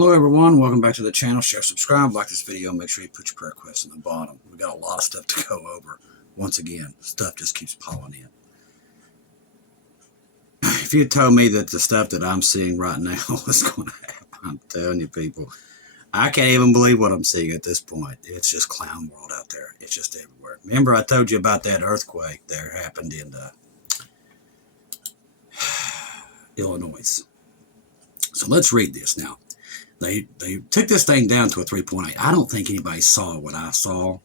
Hello everyone, welcome back to the channel. Share, subscribe, like this video, make sure you put your prayer requests in the bottom. We got a lot of stuff to go over. Once again, stuff just keeps piling in. If you told me that the stuff that I'm seeing right now was going to happen, I'm telling you people, I can't even believe what I'm seeing at this point. It's just clown world out there. It's just everywhere. Remember I told you about that earthquake that happened in Illinois. So let's read this now. They took this thing down to a 3.8. I don't think anybody saw what I saw.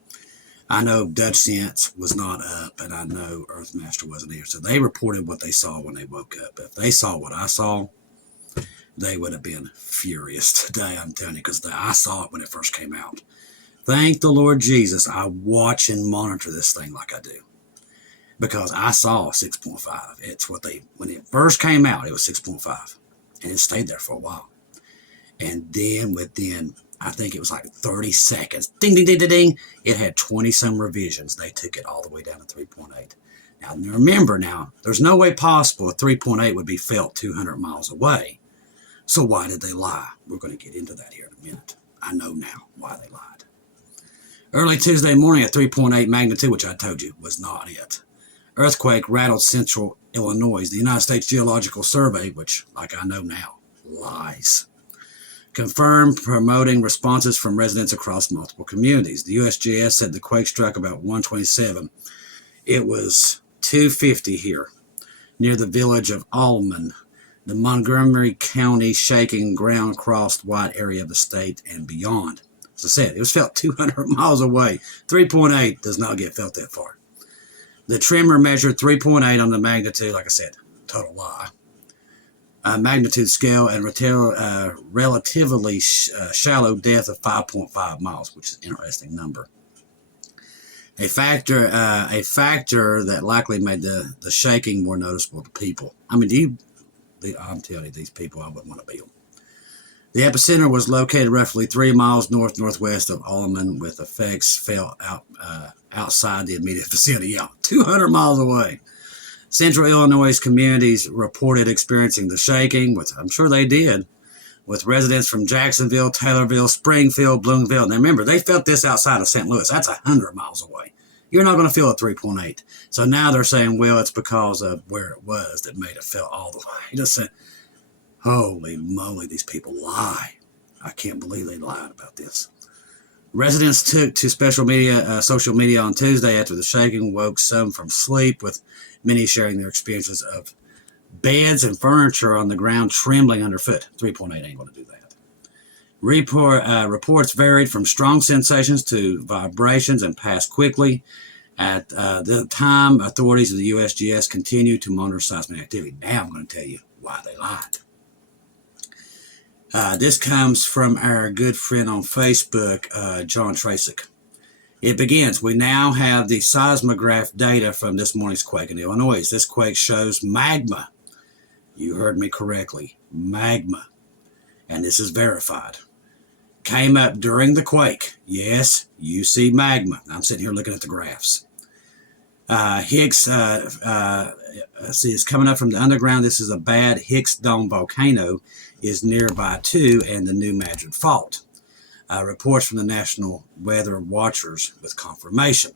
I know Dutch Sense was not up, and I know Earthmaster wasn't here. So they reported what they saw when they woke up. If they saw what I saw, they would have been furious today, I'm telling you, because I saw it when it first came out. Thank the Lord Jesus, I watch and monitor this thing like I do. Because I saw 6.5. It's what when it first came out, it was 6.5. And it stayed there for a while. And then within, I think it was like 30 seconds, ding, ding, ding, ding, ding, it had 20-some revisions. They took it all the way down to 3.8. Now, remember now, there's no way possible a 3.8 would be felt 200 miles away. So why did they lie? We're going to get into that here in a minute. I know now why they lied. Early Tuesday morning at 3.8 magnitude, which I told you was not it. Earthquake rattled central Illinois. The United States Geological Survey, which, like I know now, lies. Confirmed promoting responses from residents across multiple communities. The USGS said the quake struck about 1:27. It was 2:50 here, near the village of Allman. The Montgomery County shaking ground crossed wide area of the state and beyond. As I said, it was felt 200 miles away. 3.8 does not get felt that far. The tremor measured 3.8 on the magnitude, like I said, total lie. Magnitude scale and relatively shallow depth of 5.5 miles, which is an interesting number. A factor that likely made the shaking more noticeable to people. I mean, I'm telling you, these people, I wouldn't want to be them. The epicenter was located roughly 3 miles northwest of Allman, with effects felt outside the immediate vicinity. Yeah, 200 miles away. Central Illinois communities reported experiencing the shaking, which I'm sure they did, with residents from Jacksonville, Taylorville, Springfield, Bloomville. Now remember, they felt this outside of St. Louis. That's 100 miles away. You're not going to feel a 3.8. So now they're saying, well, it's because of where it was that made it feel all the way. Just saying, holy moly, these people lie. I can't believe they lied about this. Residents took to social media on Tuesday after the shaking woke some from sleep, with many sharing their experiences of beds and furniture on the ground trembling underfoot. 3.8 ain't going to do that. Reports varied from strong sensations to vibrations and passed quickly. At the time, authorities of the USGS continued to monitor seismic activity. Now I'm going to tell you why they lied. This comes from our good friend on Facebook, John Trasick. It begins, we now have the seismograph data from this morning's quake in Illinois. This quake shows magma. You heard me correctly, magma. And this is verified. Came up during the quake. Yes, you see magma. I'm sitting here looking at the graphs. Higgs, it's coming up from the underground. This is a bad Higgs Dome volcano is nearby too, and the New Madrid Fault. Reports from the National Weather Watchers with confirmation.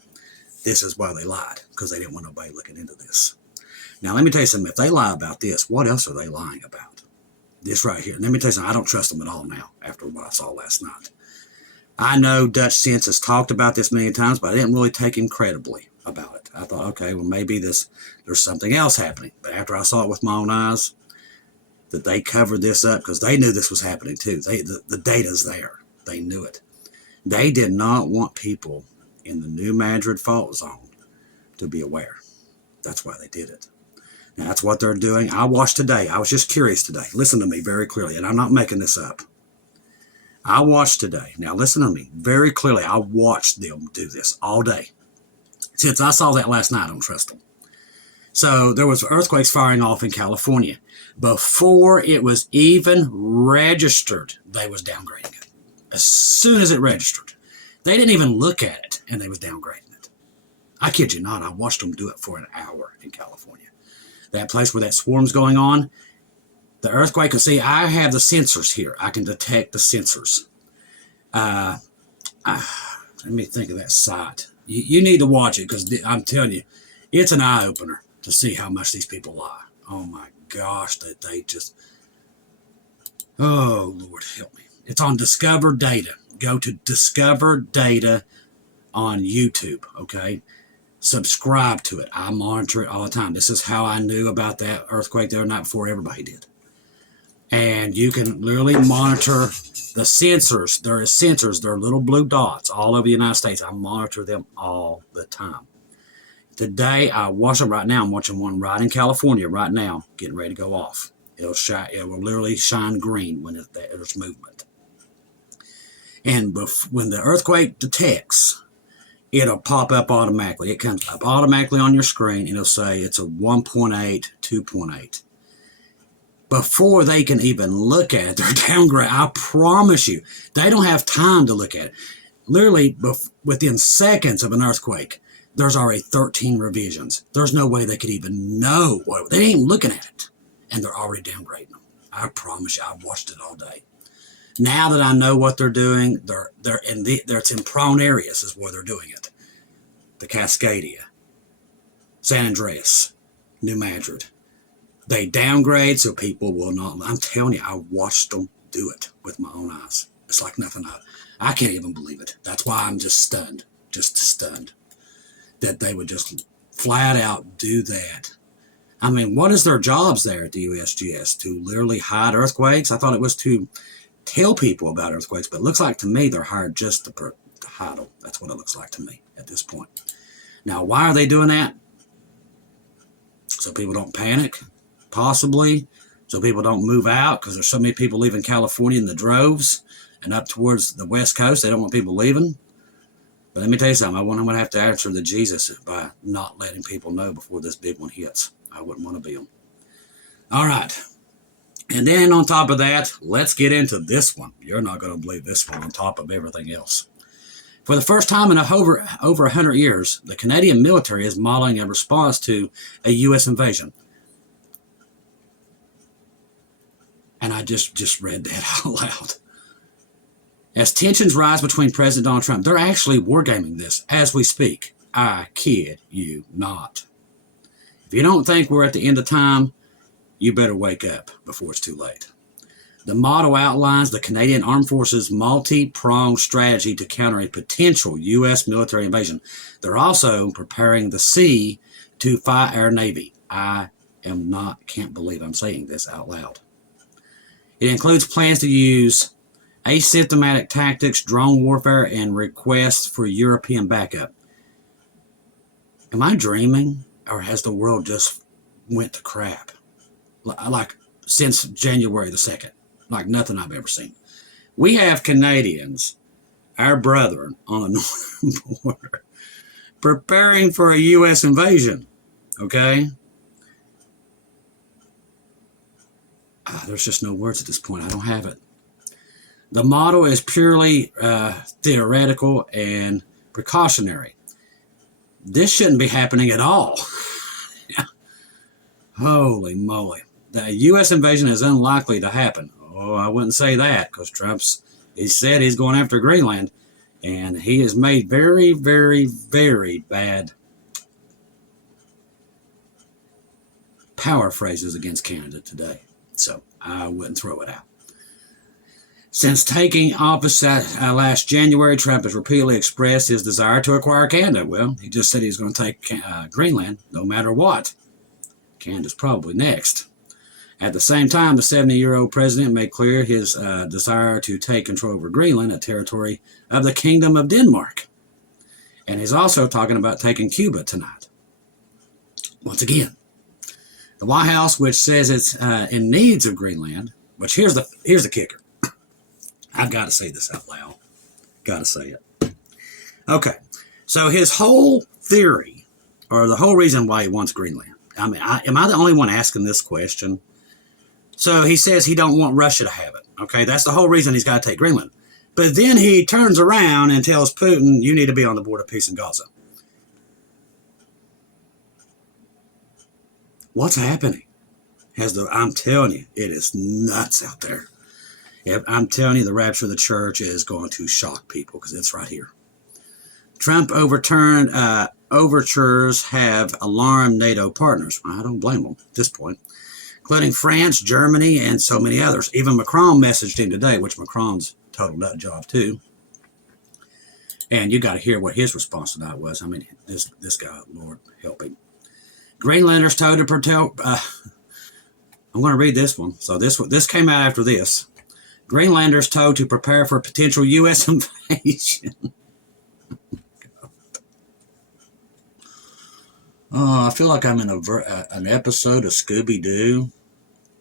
This is why they lied, because they didn't want nobody looking into this. Now, let me tell you something. If they lie about this, what else are they lying about? This right here. Let me tell you something. I don't trust them at all now after what I saw last night. I know Dutch Sense has talked about this many times, but I didn't really take him credibly about it. I thought, okay, well, maybe there's something else happening. But after I saw it with my own eyes, that they covered this up, because they knew this was happening too. The data's there. They knew it. They did not want people in the New Madrid Fault Zone to be aware. That's why they did it. Now, that's what they're doing. I watched today. I was just curious today. Listen to me very clearly, and I'm not making this up. I watched today. Now, listen to me very clearly. I watched them do this all day. Since I saw that last night, I don't trust them. So there was earthquakes firing off in California. Before it was even registered, they was downgrading it. As soon as it registered, they didn't even look at it, and they was downgrading it. I kid you not, I watched them do it for an hour in California. That place where that swarm's going on, The earthquake, and see, I have the sensors here. I can detect the sensors. Let me think of that site. You need to watch it, because I'm telling you, it's an eye-opener to see how much these people lie. Oh my gosh, that they just, oh Lord help me. It's on Discover Data. Go to Discover Data on YouTube, okay? Subscribe to it. I monitor it all the time. This is how I knew about that earthquake the other night before everybody did. And you can literally monitor the sensors. There are sensors. There are little blue dots all over the United States. I monitor them all the time. Today, I watch them right now. I'm watching one right in California right now, getting ready to go off. It'll shine. It will literally shine green when there's movement. And when the earthquake detects, it'll pop up automatically. It comes up automatically on your screen, and it'll say it's a 1.8, 2.8. Before they can even look at it, they're downgraded. I promise you, they don't have time to look at it. Literally, within seconds of an earthquake, there's already 13 revisions. There's no way they could even know what, they ain't even looking at it, and they're already downgrading them. I promise you, I've watched it all day. Now that I know what they're doing, it's in prone areas is where they're doing it. The Cascadia, San Andreas, New Madrid. They downgrade so people will not. I'm telling you, I watched them do it with my own eyes. It's like nothing. I can't even believe it. That's why I'm just stunned that they would just flat out do that. I mean, what is their jobs there at the USGS? To literally hide earthquakes? I thought it was to tell people about earthquakes, but it looks like to me they're hired just to hide them. That's what it looks like to me at this point. Now, why are they doing that? So people don't panic? Possibly. So people don't move out, because there's so many people leaving California in the droves and up towards the West Coast. They don't want people leaving. But let me tell you something. I'm going to have to answer to Jesus by not letting people know before this big one hits. I wouldn't want to be them. All right. And then on top of that, let's get into this one. You're not going to believe this one on top of everything else. For the first time in over 100 years, the Canadian military is modeling a response to a U.S. invasion. And I just read that out loud. As tensions rise between President Donald Trump, they're actually wargaming this as we speak. I kid you not. If you don't think we're at the end of time, you better wake up before it's too late. The motto outlines the Canadian Armed Forces' multi-pronged strategy to counter a potential U.S. military invasion. They're also preparing the sea to fight our Navy. Can't believe I'm saying this out loud. It includes plans to use asymptomatic tactics, drone warfare, and requests for European backup. Am I dreaming, or has the world just went to crap? Like since January the 2nd, like nothing I've ever seen. We have Canadians, our brethren on the northern border, preparing for a U.S. invasion, okay? There's just no words at this point. I don't have it. The model is purely theoretical and precautionary. This shouldn't be happening at all. Holy moly. The U.S. invasion is unlikely to happen. Oh, I wouldn't say that, because he said he's going after Greenland, and he has made very, very, very bad power phrases against Canada today. So I wouldn't throw it out. Since taking office last January, Trump has repeatedly expressed his desire to acquire Canada. Well, he just said he's going to take Greenland no matter what. Canada's probably next. At the same time, the 70-year-old president made clear his desire to take control over Greenland, a territory of the Kingdom of Denmark. And he's also talking about taking Cuba tonight. Once again, the White House, which says it's in needs of Greenland, which here's the kicker. I've got to say this out loud. Got to say it. Okay, so his whole theory, or the whole reason why he wants Greenland. I mean, am I the only one asking this question? So he says he don't want Russia to have it. Okay, that's the whole reason he's got to take Greenland. But then he turns around and tells Putin, you need to be on the board of peace in Gaza. What's happening? I'm telling you, it is nuts out there. I'm telling you, the rapture of the church is going to shock people because it's right here. Trump overturned overtures have alarmed NATO partners. I don't blame them at this point, including France, Germany, and so many others. Even Macron messaged him today, which Macron's a total nut job too. And you got to hear what his response to that was. I mean, this guy, Lord help him. Greenlanders told to protect. I'm going to read this one. So this came out after this. Greenlanders told to prepare for potential U.S. invasion. I feel like I'm in an episode of Scooby-Doo,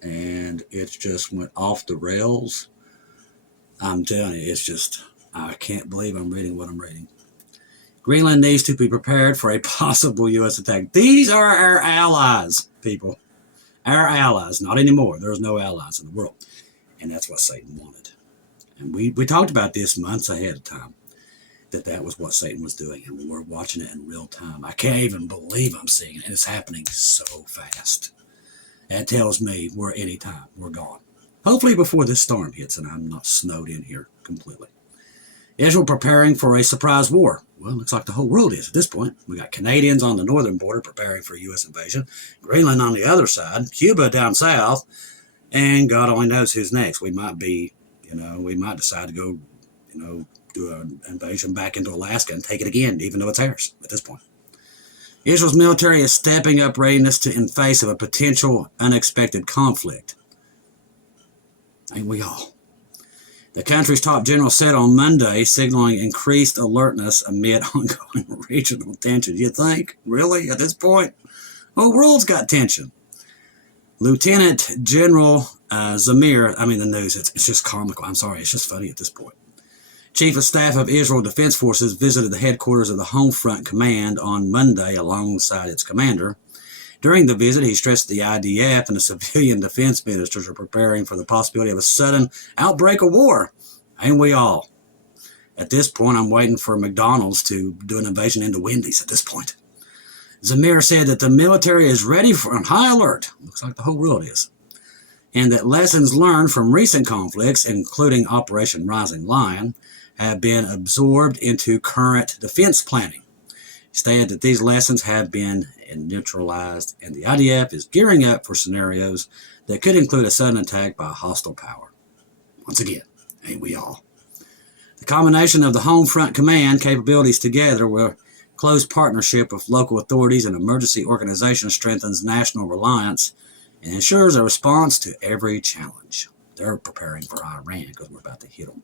and it just went off the rails. I'm telling you, it's just, I can't believe I'm reading what I'm reading. Greenland needs to be prepared for a possible U.S. attack. These are our allies, people. Our allies. Not anymore. There's no allies in the world. And that's what Satan wanted. And we talked about this months ahead of time, that was what Satan was doing. And we're watching it in real time. I can't even believe I'm seeing it. It's happening so fast. That tells me we're anytime. We're gone. Hopefully before this storm hits and I'm not snowed in here completely. Israel preparing for a surprise war. Well, it looks like the whole world is at this point. We got Canadians on the northern border preparing for a U.S. invasion. Greenland on the other side. Cuba down south. And God only knows who's next. We might be, we might decide to go, do an invasion back into Alaska and take it again, even though it's ours at this point. Israel's military is stepping up readiness in face of a potential unexpected conflict. Ain't we all? The country's top general said on Monday, signaling increased alertness amid ongoing regional tension. You think? Really? At this point? The whole world's got tension. Lieutenant General Zamir, the news, it's just comical. I'm sorry, it's just funny at this point. Chief of Staff of Israel Defense Forces visited the headquarters of the Home Front Command on Monday alongside its commander. During the visit, he stressed the IDF and the civilian defense ministers are preparing for the possibility of a sudden outbreak of war. Ain't we all? At this point, I'm waiting for McDonald's to do an invasion into Wendy's at this point. Zamir said that the military is ready for on high alert. Looks like the whole world is. And that lessons learned from recent conflicts, including Operation Rising Lion, have been absorbed into current defense planning. He stated that these lessons have been neutralized, and the IDF is gearing up for scenarios that could include a sudden attack by a hostile power. Once again, ain't we all? The combination of the Home Front Command capabilities together with close partnership with local authorities and emergency organizations strengthens national reliance and ensures a response to every challenge. They're preparing for Iran because we're about to hit them.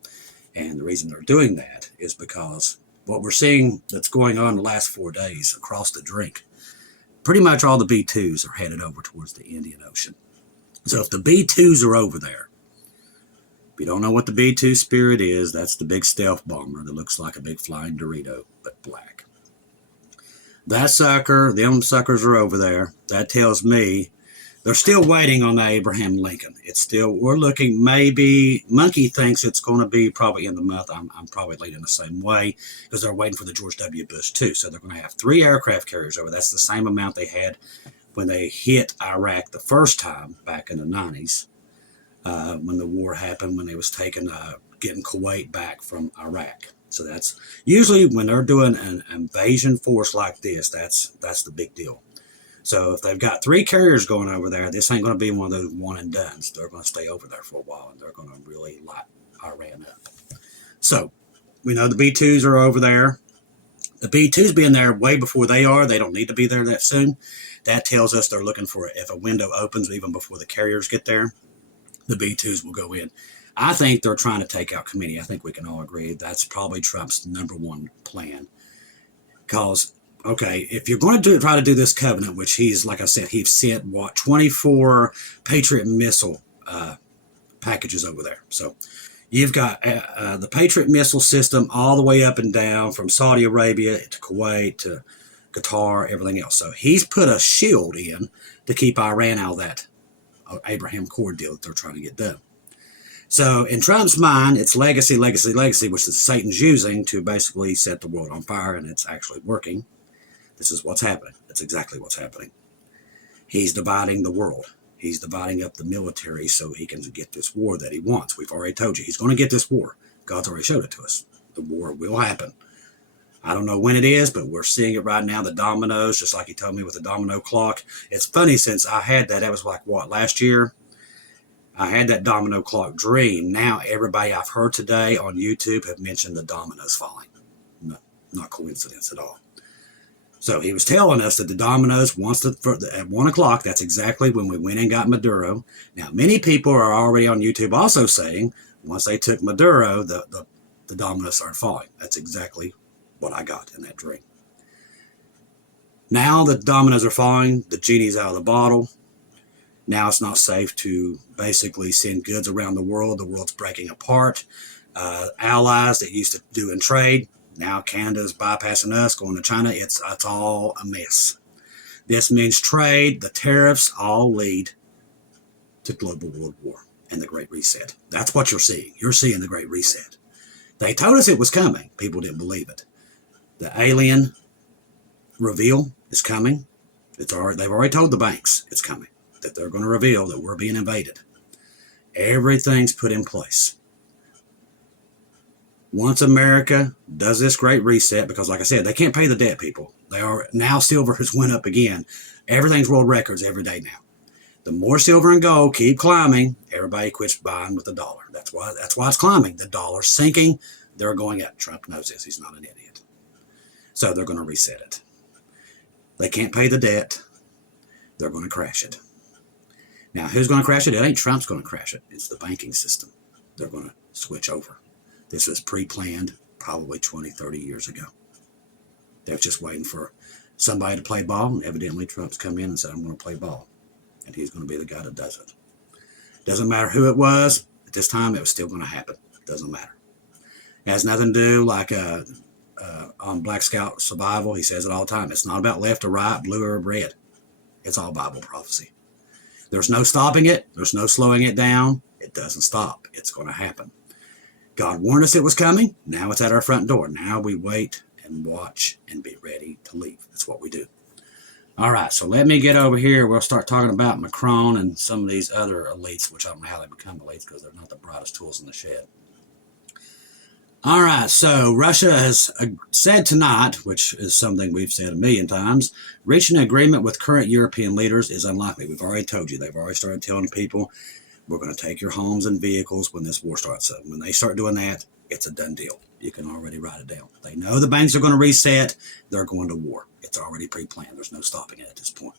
And the reason they're doing that is because what we're seeing that's going on the last 4 days across the drink, pretty much all the B-2s are headed over towards the Indian Ocean. So if the B-2s are over there, if you don't know what the B-2 Spirit is, that's the big stealth bomber that looks like a big flying Dorito, but black. That sucker, them suckers are over there. That tells me they're still waiting on the Abraham Lincoln. We're looking maybe, Monkey thinks it's going to be probably in the month. I'm probably leaning the same way because they're waiting for the George W. Bush too. So they're going to have 3 aircraft carriers over. That's the same amount they had when they hit Iraq the first time back in the 90s, when the war happened, when they was getting Kuwait back from Iraq. So that's usually when they're doing an invasion force like this, that's the big deal. So if they've got 3 carriers going over there, this ain't going to be one of those one and dones. They're going to stay over there for a while, and they're going to really light Iran up. So we know the B-2s are over there. The B-2s being there way before they are. They don't need to be there that soon. That tells us they're looking for, if a window opens even before the carriers get there, the B-2s will go in. I think they're trying to take out Khomeini. I think we can all agree that's probably Trump's #1 plan. Because, okay, if you're going to try to do this covenant, which he's, like I said, he's sent, 24 Patriot missile packages over there. So you've got the Patriot missile system all the way up and down from Saudi Arabia to Kuwait to Qatar, everything else. So he's put a shield in to keep Iran out of that Abraham Accord deal that they're trying to get done. So in Trump's mind, it's legacy, legacy, legacy, which is Satan's using to basically set the world on fire, and it's actually working. This is what's happening. That's exactly what's happening. He's dividing the world. He's dividing up the military so he can get this war that he wants. We've already told you he's going to get this war. God's already showed it to us. The war will happen. I don't know when it is, but we're seeing it right now. The dominoes, just like he told me with the domino clock. It's funny, since I had that was like, what, last year? I had that domino clock dream. Now everybody I've heard today on YouTube have mentioned the dominoes falling. No, not coincidence at all. So he was telling us that the dominoes, at 1 o'clock, that's exactly when we went and got Maduro. Now, many people are already on YouTube also saying, once they took Maduro, the dominoes started falling. That's exactly what I got in that dream. Now the dominoes are falling, the genie's out of the bottle. Now it's not safe to basically send goods around the world. The world's breaking apart. Allies that used to do in trade, now Canada's bypassing us, going to China. It's all a mess. This means trade, the tariffs all lead to global world war and the Great Reset. That's what you're seeing. You're seeing the Great Reset. They told us it was coming. People didn't believe it. The alien reveal is coming. They've already told the banks it's coming, that they're going to reveal that we're being invaded. Everything's put in place. Once America does this Great Reset, because like I said, they can't pay the debt, people. They are now, silver has went up again. Everything's world records every day now. The more silver and gold keep climbing, everybody quits buying with the dollar. That's why it's climbing. The dollar's sinking. They're going up. Trump knows this. He's not an idiot. So they're going to reset it. They can't pay the debt. They're going to crash it. Now, who's going to crash it? It ain't Trump's going to crash it. It's the banking system. They're going to switch over. This was pre-planned probably 20, 30 years ago. They're just waiting for somebody to play ball, and evidently Trump's come in and said, I'm going to play ball. And he's going to be the guy that does it. Doesn't matter who it was. At this time, it was still going to happen. Doesn't matter. It has nothing to do, like on Black Scout Survival, he says it all the time. It's not about left or right, blue or red. It's all Bible prophecy. There's no stopping it. There's no slowing it down. It doesn't stop. It's going to happen. God warned us it was coming. Now it's at our front door. Now we wait and watch and be ready to leave. That's what we do. All right, so let me get over here. We'll start talking about Macron and some of these other elites, which I don't know how they become elites because they're not the brightest tools in the shed. All right, so Russia has said tonight, which is something we've said a million times, reaching an agreement with current European leaders is unlikely. We've already told you. They've already started telling people, we're going to take your homes and vehicles when this war starts. So when they start doing that, it's a done deal. You can already write it down. They know the banks are going to reset. They're going to war. It's already pre-planned. There's no stopping it at this point.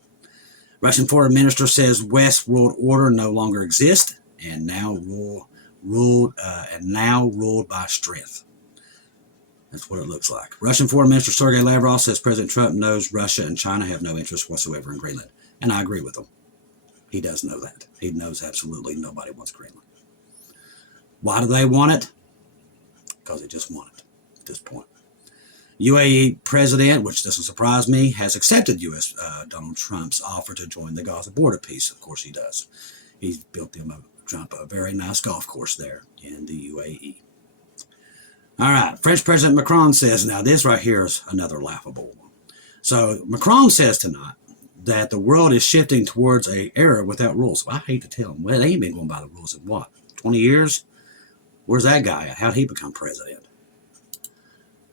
Russian foreign minister says West world order no longer exists and now ruled by strength. That's what it looks like. Russian foreign minister Sergei Lavrov says President Trump knows Russia and China have no interest whatsoever in Greenland. And I agree with him. He does know that. He knows absolutely nobody wants Greenland. Why do they want it? Because they just want it at this point. UAE president, which doesn't surprise me, has accepted Donald Trump's offer to join the Gaza border peace. Of course he does. He's built Trump a very nice golf course there in the UAE. All right, French President Macron says, now this right here is another laughable one. So Macron says tonight that the world is shifting towards an era without rules. Well, I hate to tell him, well, they ain't been going by the rules in what, 20 years? Where's that guy at? How'd he become president?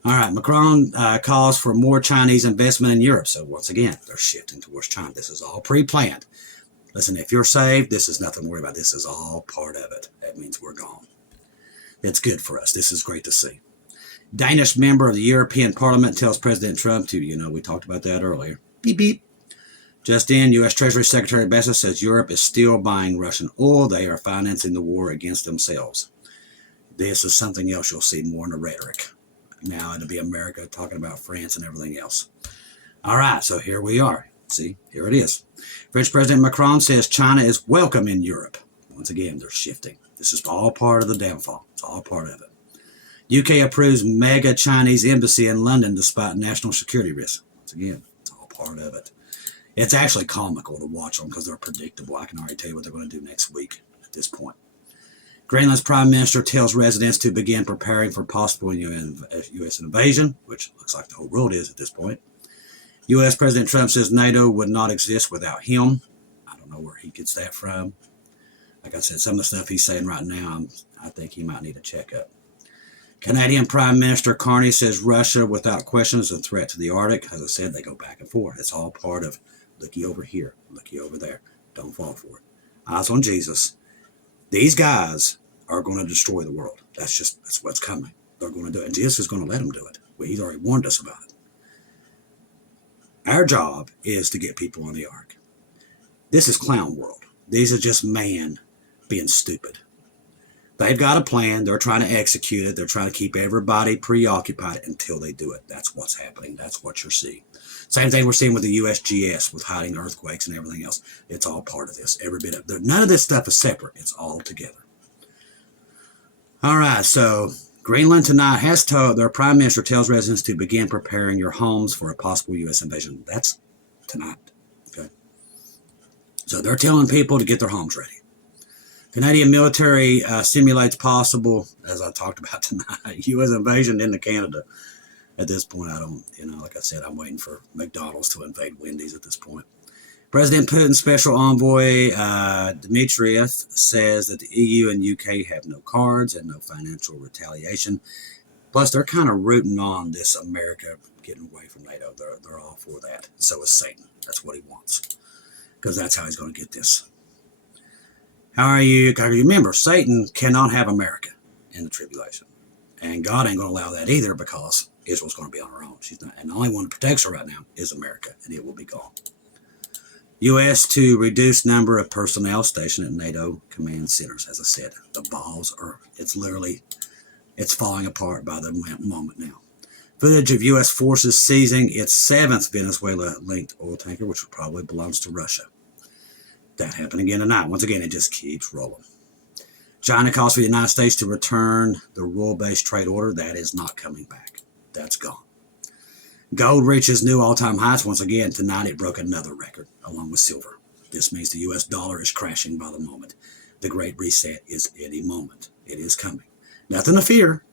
All right, Macron calls for more Chinese investment in Europe. So once again, they're shifting towards China. This is all pre-planned. Listen, if you're saved, this is nothing to worry about. This is all part of it. That means we're gone. It's good for us. This is great to see. Danish member of the European Parliament tells President Trump to, we talked about that earlier. Beep, beep. Just in, U.S. Treasury Secretary Bassett says Europe is still buying Russian oil. They are financing the war against themselves. This is something else you'll see more in the rhetoric. Now it'll be America talking about France and everything else. All right, so here we are. See, here it is. French President Macron says China is welcome in Europe. Once again, they're shifting. This is all part of the downfall. It's all part of it. UK approves mega Chinese embassy in London despite national security risks. Once again, it's all part of it. It's actually comical to watch them because they're predictable. I can already tell you what they're going to do next week at this point. Greenland's prime minister tells residents to begin preparing for possible U.S. invasion, which looks like the whole world is at this point. U.S. President Trump says NATO would not exist without him. I don't know where he gets that from. Like I said, some of the stuff he's saying right now, I think he might need a checkup. Canadian Prime Minister Carney says Russia, without question, is a threat to the Arctic. As I said, they go back and forth. It's all part of looky over here, looky over there. Don't fall for it. Eyes on Jesus. These guys are going to destroy the world. That's what's coming. They're going to do it. And Jesus is going to let them do it. Well, he's already warned us about it. Our job is to get people on the ark. This is clown world. These are just man being stupid. They've got a plan. They're trying to execute it. They're trying to keep everybody preoccupied until they do it. That's what's happening. That's what you're seeing. Same thing we're seeing with the USGS, with hiding earthquakes and everything else. It's all part of this. Every bit of it. None of this stuff is separate. It's all together. All right, so Greenland tonight has told, their prime minister tells residents to begin preparing your homes for a possible U.S. invasion. That's tonight. Okay. So they're telling people to get their homes ready. Canadian military simulates possible, as I talked about tonight, U.S. invasion into Canada. At this point, I don't, like I said, I'm waiting for McDonald's to invade Wendy's at this point. President Putin's special envoy, Dmitriev, says that the EU and UK have no cards and no financial retaliation. Plus, they're kind of rooting on this America getting away from NATO. They're all for that. So is Satan. That's what he wants. Because that's how he's going to get this. How are you? Remember, Satan cannot have America in the tribulation. And God ain't going to allow that either, because Israel's going to be on her own. She's not, and the only one that protects her right now is America, and it will be gone. U.S. to reduce number of personnel stationed at NATO command centers. As I said, the balls are, it's falling apart by the moment now. Footage of U.S. forces seizing its 7th Venezuela-linked oil tanker, which probably belongs to Russia. That happened again tonight. Once again, it just keeps rolling. China calls for the United States to return the rule-based trade order. That is not coming back. That's gone. Gold reaches new all-time highs once again. Tonight it broke another record, along with silver. This means the U.S. dollar is crashing by the moment. The Great Reset is any moment. It is coming. Nothing to fear.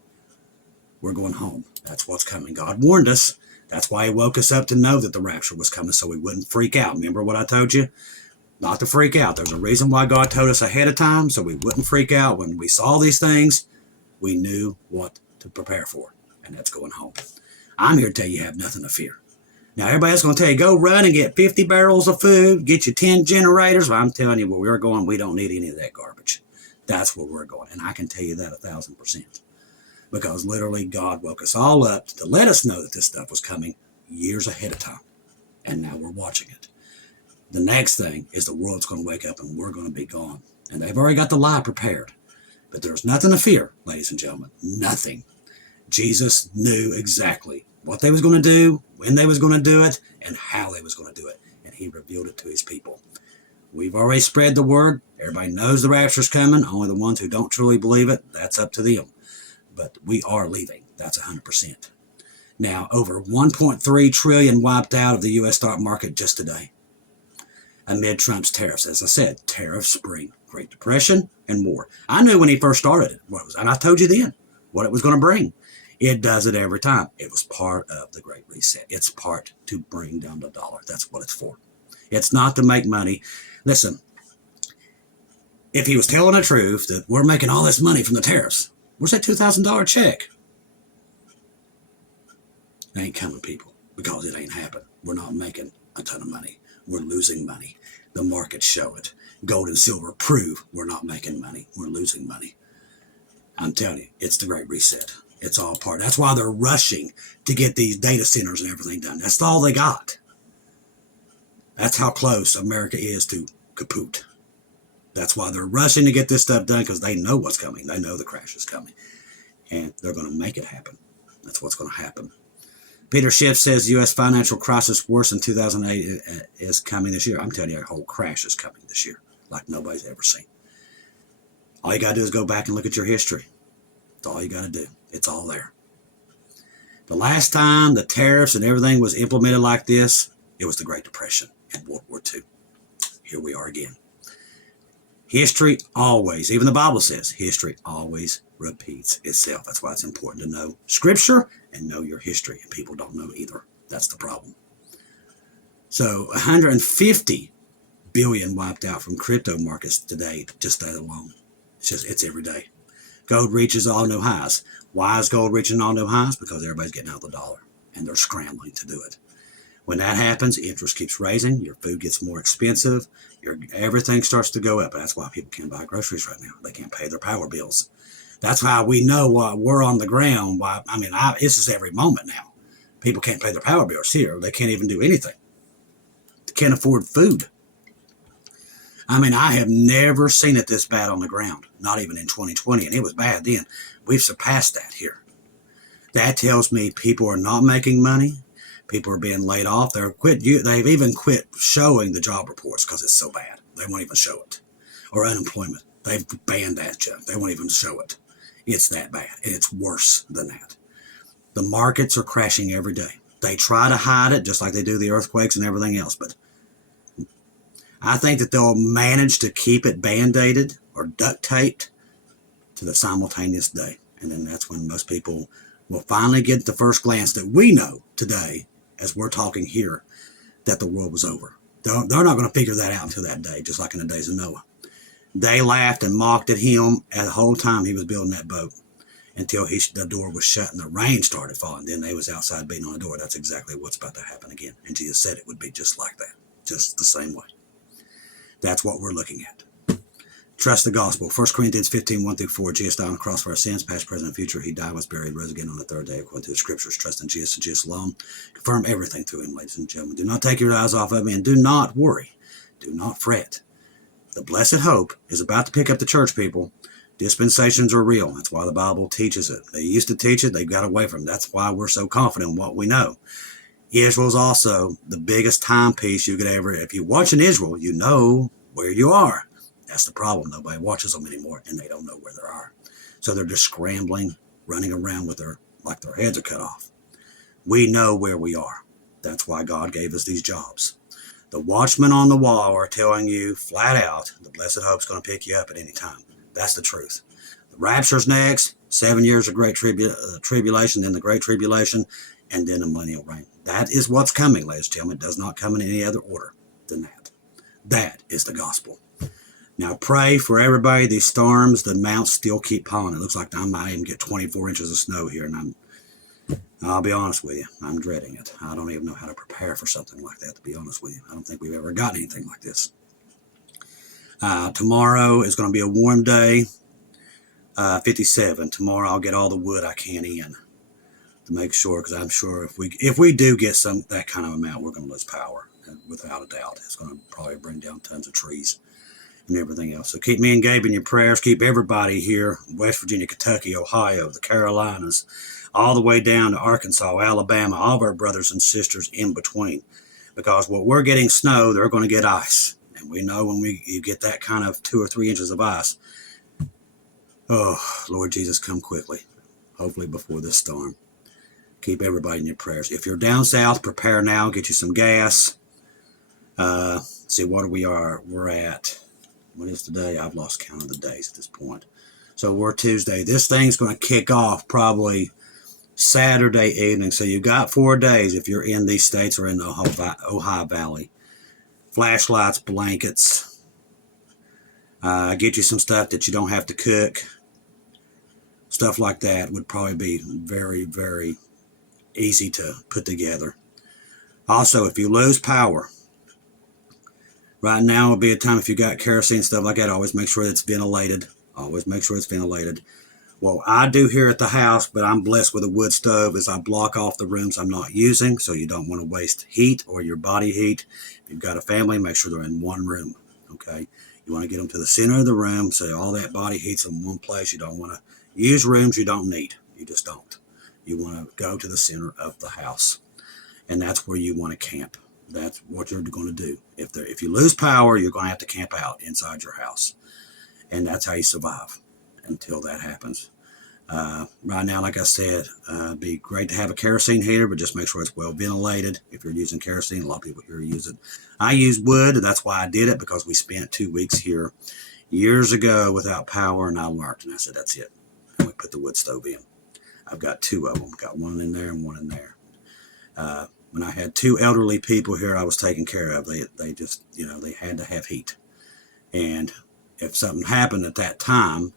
We're going home. That's what's coming. God warned us. That's why he woke us up to know that the rapture was coming, so we wouldn't freak out. Remember what I told you? Not to freak out. There's a reason why God told us ahead of time, so we wouldn't freak out. When we saw these things, we knew what to prepare for, and that's going home. I'm here to tell you have nothing to fear. Now, everybody's going to tell you, go run and get 50 barrels of food, get you 10 generators. Well, I'm telling you, where we're going, we don't need any of that garbage. That's where we're going, and I can tell you that 1,000%. Because literally, God woke us all up to let us know that this stuff was coming years ahead of time, and now we're watching it. The next thing is the world's going to wake up and we're going to be gone. And they've already got the lie prepared. But there's nothing to fear, ladies and gentlemen. Nothing. Jesus knew exactly what they was going to do, when they was going to do it, and how they was going to do it. And he revealed it to his people. We've already spread the word. Everybody knows the rapture's coming. Only the ones who don't truly believe it, that's up to them. But we are leaving. That's 100%. Now, over 1.3 trillion wiped out of the U.S. stock market just today. Amid Trump's tariffs. As I said, tariffs bring Great Depression and war. I knew when he first started it, and I told you then what it was going to bring. It does it every time. It was part of the Great Reset. It's part to bring down the dollar. That's what it's for. It's not to make money. Listen, if he was telling the truth that we're making all this money from the tariffs, where's that $2,000 check? It ain't coming, people, because it ain't happening. We're not making a ton of money. We're losing money. The markets show it. Gold and silver prove we're not making money. We're losing money. I'm telling you, it's the Great Reset. It's all part. That's why they're rushing to get these data centers and everything done. That's all they got. That's how close America is to kaput. That's why they're rushing to get this stuff done, because they know what's coming. They know the crash is coming. And they're going to make it happen. That's what's going to happen. Peter Schiff says U.S. financial crisis worse than 2008 is coming this year. I'm telling you, a whole crash is coming this year like nobody's ever seen. All you got to do is go back and look at your history. That's all you got to do. It's all there. The last time the tariffs and everything was implemented like this, it was the Great Depression and World War II. Here we are again. History always, even the Bible says, history always repeats itself. That's why it's important to know Scripture and know your history. And people don't know either. That's the problem. So $150 billion wiped out from crypto markets today, just that alone. It's every day. Gold reaches all new highs. Why is gold reaching all new highs? Because everybody's getting out the dollar, and they're scrambling to do it. When that happens, interest keeps raising, your food gets more expensive, everything starts to go up. That's why people can't buy groceries right now. They can't pay their power bills. That's how we know why we're on the ground. Why? This is every moment now. People can't pay their power bills here. They can't even do anything. They can't afford food. I have never seen it this bad on the ground, not even in 2020, and it was bad then. We've surpassed that here. That tells me people are not making money. People are being laid off. They've even quit showing the job reports because it's so bad. They won't even show it. Or unemployment. They've banned that junk. They won't even show it. It's that bad, and it's worse than that. The markets are crashing every day. They try to hide it just like they do the earthquakes and everything else, but I think that they'll manage to keep it band-aided or duct taped to the simultaneous day. And then that's when most people will finally get the first glance that we know today, as we're talking here, that the world was over. They're not going to figure that out until that day, just like in the days of Noah. They laughed and mocked at him the whole time he was building that boat until the door was shut and the rain started falling. Then they was outside beating on the door. That's exactly what's about to happen again. And Jesus said it would be just like that, just the same way. That's what we're looking at. Trust the gospel. 1 Corinthians 15, 1-4. Jesus died on the cross for our sins, past, present, and future. He died, was buried, rose again on the third day, according to the scriptures. Trust in Jesus and Jesus alone. Confirm everything through him, ladies and gentlemen. Do not take your eyes off of me, and do not worry. Do not fret. The blessed hope is about to pick up the church, people. Dispensations are real. That's why the Bible teaches it. They used to teach it. They got away from it. That's why we're so confident in what we know. Israel's also the biggest timepiece you could ever. If you watch in Israel, you know where you are. That's the problem. Nobody watches them anymore, and they don't know where they are. So they're just scrambling, running around with their heads are cut off. We know where we are. That's why God gave us these jobs. The watchmen on the wall are telling you flat out, the blessed hope's going to pick you up at any time. That's the truth. The rapture's next, 7 years of great tribulation, then the great tribulation, and then the millennial reign. That is what's coming, ladies and gentlemen. It does not come in any other order than that. That is the gospel. Now pray for everybody. These storms, the mounts still keep piling. It looks like I might even get 24 inches of snow here, and I'll be honest with you, I'm dreading it. I don't even know how to prepare for something like that, to be honest with you. I don't think we've ever gotten anything like this. Tomorrow is going to be a warm day, 57. Tomorrow I'll get all the wood I can in to make sure, because I'm sure if we do get that kind of amount, we're going to lose power, without a doubt. It's going to probably bring down tons of trees and everything else. So keep me engaged in your prayers. Keep everybody here, West Virginia, Kentucky, Ohio, the Carolinas, all the way down to Arkansas, Alabama, all of our brothers and sisters in between. Because what we're getting snow, they're going to get ice. And we know when you get that kind of 2 or 3 inches of ice, oh, Lord Jesus, come quickly. Hopefully before this storm. Keep everybody in your prayers. If you're down south, prepare now. Get you some gas. See what we're at. What is today? I've lost count of the days at this point. So we're Tuesday. This thing's going to kick off probably Saturday evening. So you've got 4 days if you're in these states or in the Ohio Valley. Flashlights, blankets. Get you some stuff that you don't have to cook. Stuff like that would probably be very, very easy to put together. Also, if you lose power, right now would be a time, if you got kerosene, stuff like that, always make sure it's ventilated. Always make sure it's ventilated. Well, I do here at the house, but I'm blessed with a wood stove, is I block off the rooms I'm not using, so you don't want to waste heat or your body heat. If you've got a family, make sure they're in one room, okay? You want to get them to the center of the room, so all that body heat's in one place. You don't want to use rooms you don't need. You just don't. You want to go to the center of the house, and that's where you want to camp. That's what you're going to do. If you lose power, you're going to have to camp out inside your house, and that's how you survive until that happens. Right now, like I said, it'd be great to have a kerosene heater, but just make sure it's well ventilated. If you're using kerosene, a lot of people here use it. I use wood. That's why I did it, because we spent 2 weeks here years ago without power, and I learned, and I said, that's it. And we put the wood stove in. I've got 2 of them. Got one in there and one in there. When I had 2 elderly people here I was taking care of, they just, they had to have heat. And if something happened at that time,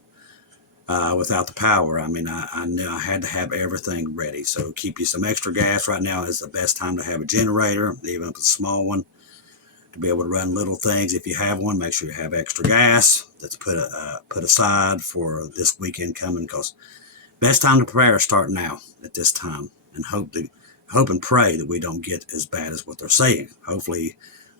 without the power, I knew I had to have everything ready. So keep you some extra gas. Right now is the best time to have a generator, even if it's a small one, to be able to run little things. If you have one, make sure you have extra gas that's put aside for this weekend coming, because best time to pray is starting now at this time, and hope and pray that we don't get as bad as what they're saying. Hopefully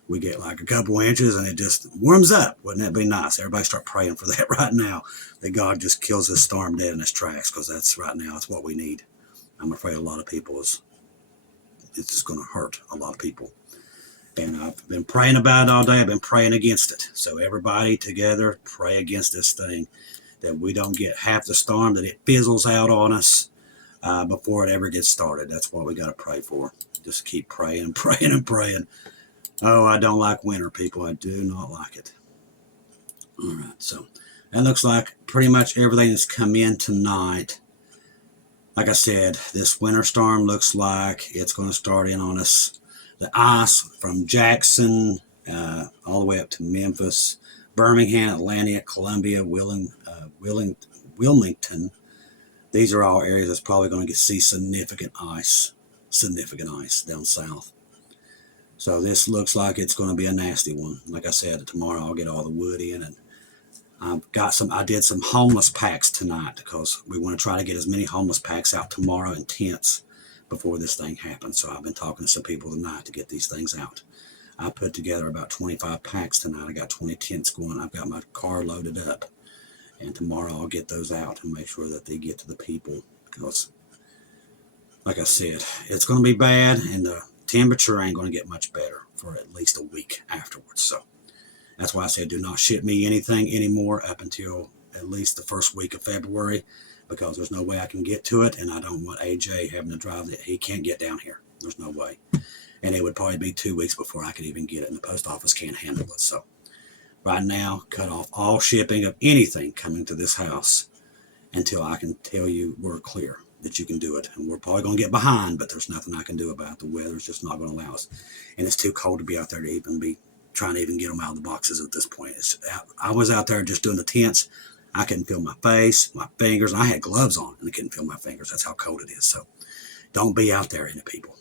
we get like a couple inches and it just warms up. Wouldn't that be nice? Everybody start praying for that right now, that God just kills this storm dead in its tracks, because that's right now, it's what we need. I'm afraid a lot of people it's just going to hurt a lot of people. And I've been praying about it all day. I've been praying against it. So everybody together, pray against this thing, that we don't get half the storm, that it fizzles out on us before it ever gets started. That's what we got to pray for. Just keep praying and praying and praying. Oh, I don't like winter, people. I do not like it. All right, so that looks like pretty much everything that's come in tonight. Like I said, this winter storm looks like it's going to start in on us. The ice from Jackson all the way up to Memphis, Birmingham, Atlanta, Columbia, Wilmington. These are all areas that's probably going to see significant ice down south. So this looks like it's going to be a nasty one. Like I said, tomorrow I'll get all the wood in, and I did some homeless packs tonight, because we want to try to get as many homeless packs out tomorrow in tents before this thing happens. So I've been talking to some people tonight to get these things out. I put together about 25 packs tonight. I got 20 tents going. I've got my car loaded up, and tomorrow I'll get those out and make sure that they get to the people, because like I said, it's going to be bad, and the temperature ain't going to get much better for at least a week afterwards. So that's why I said do not ship me anything anymore up until at least the first week of February, because there's no way I can get to it, and I don't want AJ having to drive it. He can't get down here. There's no way. And it would probably be 2 weeks before I could even get it, and the post office can't handle it. So right now, cut off all shipping of anything coming to this house until I can tell you we're clear that you can do it. And we're probably going to get behind, but there's nothing I can do about it. The weather's just not going to allow us. And it's too cold to be out there to even be trying to even get them out of the boxes at this point. I was out there just doing the tents. I couldn't feel my face, my fingers, and I had gloves on, and I couldn't feel my fingers. That's how cold it is. So don't be out there, any people.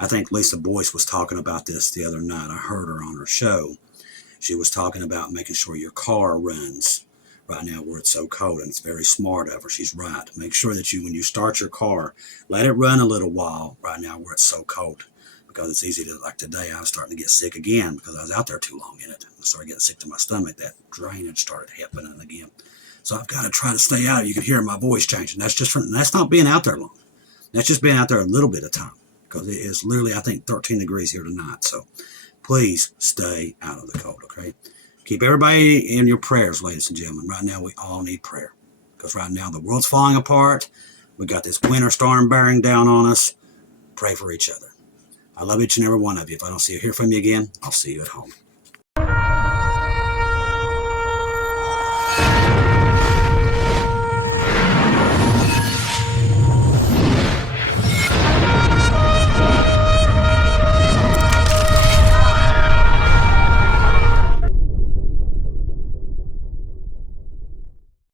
I think Lisa Boyce was talking about this the other night. I heard her on her show. She was talking about making sure your car runs right now where it's so cold, and it's very smart of her. She's right. Make sure that when you start your car, let it run a little while right now where it's so cold, because it's easy to, like today, I was starting to get sick again because I was out there too long in it. I started getting sick to my stomach. That drainage started happening again. So I've got to try to stay out. You can hear my voice changing. That's not being out there long. That's just being out there a little bit of time, because it is literally, I think, 13 degrees here tonight. So please stay out of the cold, okay? Keep everybody in your prayers, ladies and gentlemen. Right now, we all need prayer, because right now the world's falling apart. We got this winter storm bearing down on us. Pray for each other. I love each and every one of you. If I don't see you, hear from you again, I'll see you at home.